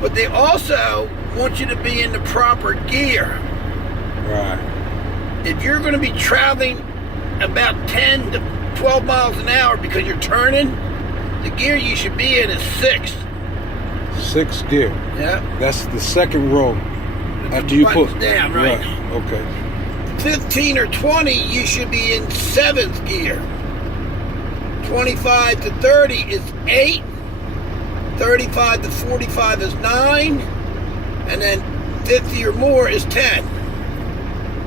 But they also want you to be in the proper gear. Right. If you're going to be traveling about 10 to 12 miles an hour because you're turning, the gear you should be in is 6. 6th gear. Yeah. That's the second row. After you put down, right? Okay. 15 or 20, you should be in 7th gear. 25 to 30 is 8. 35 to 45 is 9. And then 50 or more is 10.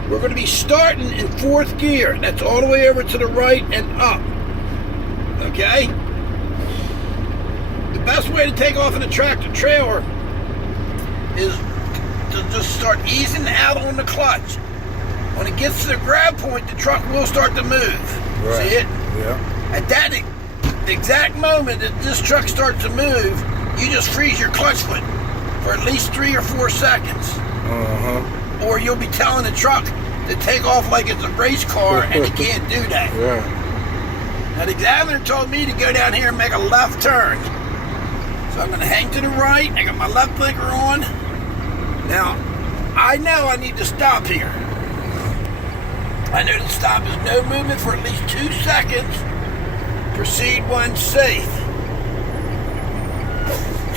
We're going to be starting in 4th gear. That's all the way over to the right and up. Okay? The best way to take off in a tractor trailer is to just start easing out on the clutch. When it gets to the grab point, the truck will start to move. Right. See it? Yeah. At that exact moment that this truck starts to move, you just freeze your clutch foot for at least 3 or 4 seconds. Uh-huh. Or you'll be telling the truck to take off like it's a race car, and you can't do that. Yeah. Now the examiner told me to go down here and make a left turn. So I'm going to hang to the right. I got my left blinker on. Now, I know I need to stop here. I know the stop is no movement for at least 2 seconds. Proceed when safe.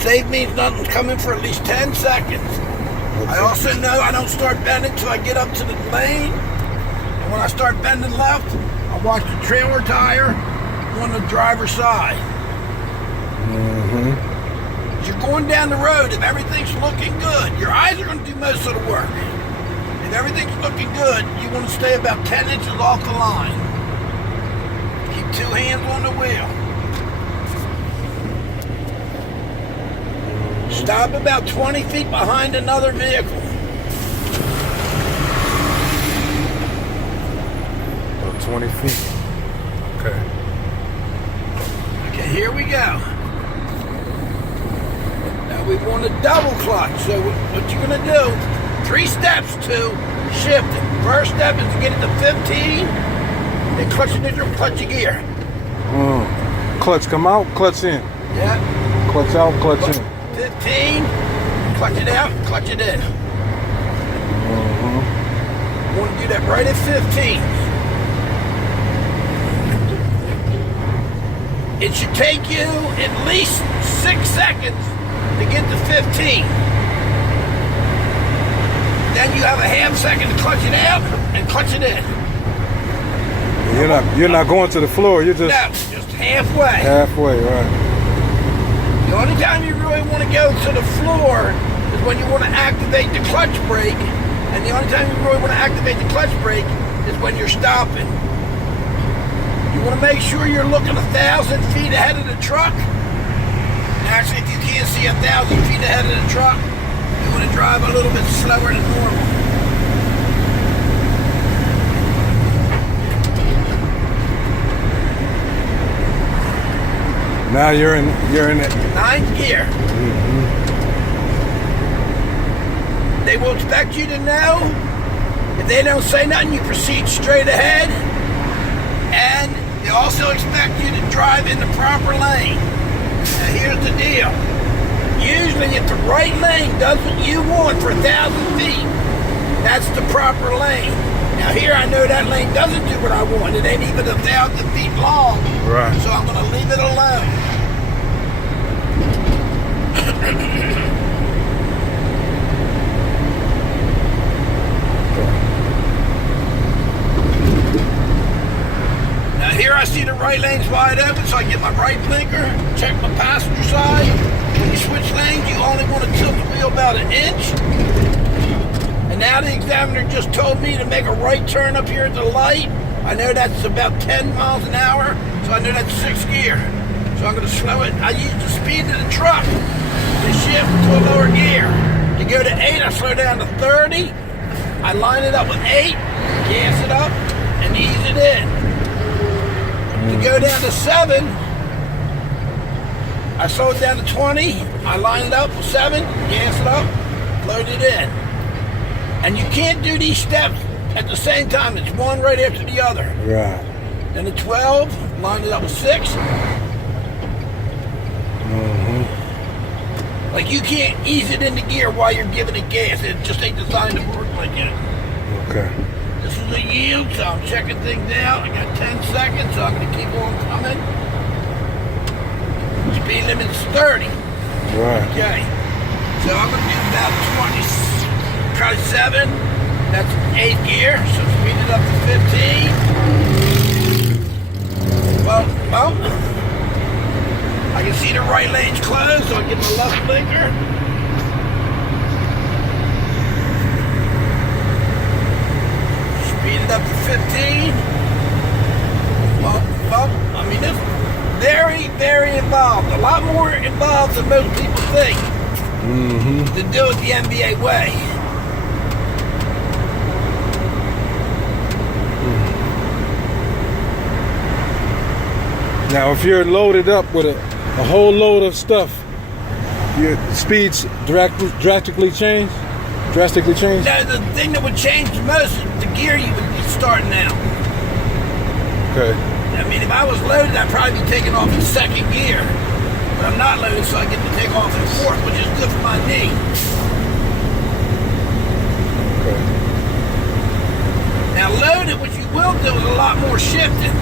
Safe means nothing's coming for at least 10 seconds. Okay. I also know I don't start bending until I get up to the lane. And when I start bending left, I watch the trailer tire on the driver's side. Mm-hmm. As you're going down the road, if everything's looking good, your eyes are going to do most of the work. If everything's looking good, you want to stay about 10 inches off the line. Keep 2 hands on the wheel. Stop about 20 feet behind another vehicle. About 20 feet. Okay. Okay, here we go. Now we want a double clutch. So what you're going to do, 3 steps to shifting. First step is to get it to 15, then clutch the neutral, clutch your gear. Clutch come out, clutch in. Yeah. Clutch out, clutch in. 15, clutch it out, clutch it in. You want to do that right at 15. It should take you at least 6 seconds to get to 15. Then you have a half second to clutch it out and clutch it in. You're not going to the floor, you're just... No, just halfway. Halfway, right. The only time you really want to go to the floor is when you want to activate the clutch brake, and the only time you really want to activate the clutch brake is when you're stopping. You want to make sure you're looking 1,000 feet ahead of the truck. Actually, if you can't see 1,000 feet ahead of the truck, you want to drive a little bit slower than normal. Now you're in it. 9th gear. Mm-hmm. They will expect you to know. If they don't say nothing, you proceed straight ahead. And they also expect you to drive in the proper lane. Now here's the deal. Usually if the right lane does what you want for 1,000 feet, that's the proper lane. Now here I know that lane doesn't do what I want. It ain't even 1,000 feet long. Right. So I'm going to leave it alone. Now here I see the right lane's wide open, so I get my right blinker, check my passenger side. When you switch lanes, you only want to tilt the wheel about 1 inch. And now the examiner just told me to make a right turn up here at the light. I know that's about 10 miles an hour, so I know that's 6th gear. So I'm going to slow it. I use the speed of the truck to shift to a lower gear. To go to 8, I slow down to 30. I line it up with 8, gas it up, and ease it in. To go down to 7, I slow it down to 20. I line it up with 7, gas it up, load it in. And you can't do these steps at the same time. It's one right after the other. Right. Then the 12, line it up with 6. Mm-hmm. Like you can't ease it into gear while you're giving it gas. It just ain't designed to work like that. Okay. This is a yield, so I'm checking things out. I got 10 seconds, so I'm gonna keep on coming. Speed limit's 30. Right. Okay. So I'm gonna do about 27. That's 8th gear, so speed it up to 15. Well, I can see the right lane's closed, so I get my left blinker. Speed it up to 15. Well, I mean, this is very, very involved. A lot more involved than most people think to do it the NBA way. Now, if you're loaded up with a whole load of stuff, your speeds drastically change? Drastically change? Now, the thing that would change the most is the gear you would be starting out. Okay. I mean, if I was loaded, I'd probably be taking off in 2nd gear. But I'm not loaded, so I get to take off in 4th, which is good for my knee. Okay. Now, loaded, what you will do is a lot more shifting.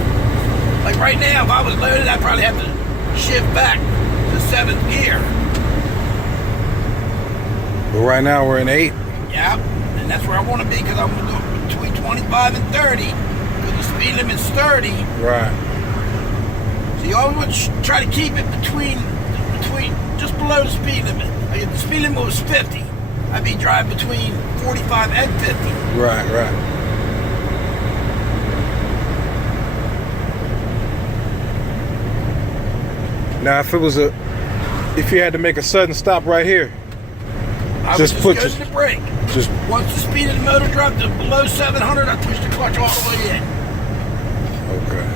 Like right now, if I was loaded, I'd probably have to shift back to 7th gear. But right now we're in 8. Yeah, and that's where I want to be because I'm going to go between 25 and 30 because the speed limit's 30. Right. So you always want to try to keep it between just below the speed limit. Like if the speed limit was 50, I'd be driving between 45 and 50. Right, right. Now, if you had to make a sudden stop right here, I just would put just go to the brake. Just Once the speed of the motor dropped to below 700, I push the clutch all the way in. okay.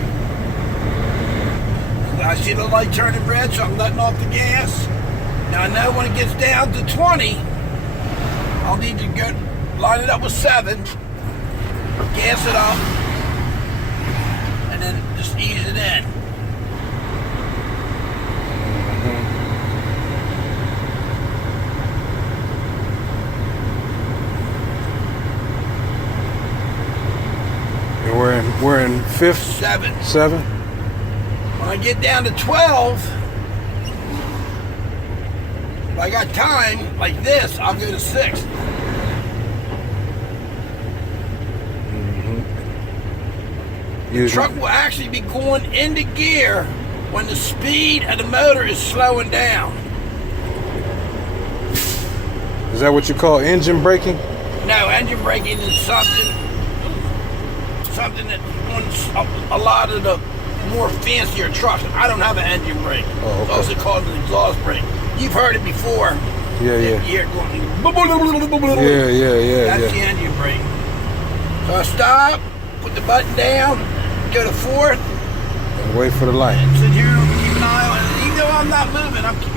I see the light turning red, so I'm letting off the gas. Now I know when it gets down to 20, I'll need to go line it up with 7, gas it up, and then just ease it in. And we're in 5th? 7. 7? When I get down to 12, if I got time like this, I'll go to 6. The truck will actually be going into gear when the speed of the motor is slowing down. Is that what you call engine braking? No, engine braking is something that on a lot of the more fancier trucks. I don't have an engine brake. Oh, okay. It's also called an exhaust brake. You've heard it before. Yeah, yeah. You're going, Yeah. that's the engine brake. So I stop, put the button down, go to 4th, And wait for the light. and sit here, keep an eye on it. Even though I'm not moving, I'm keeping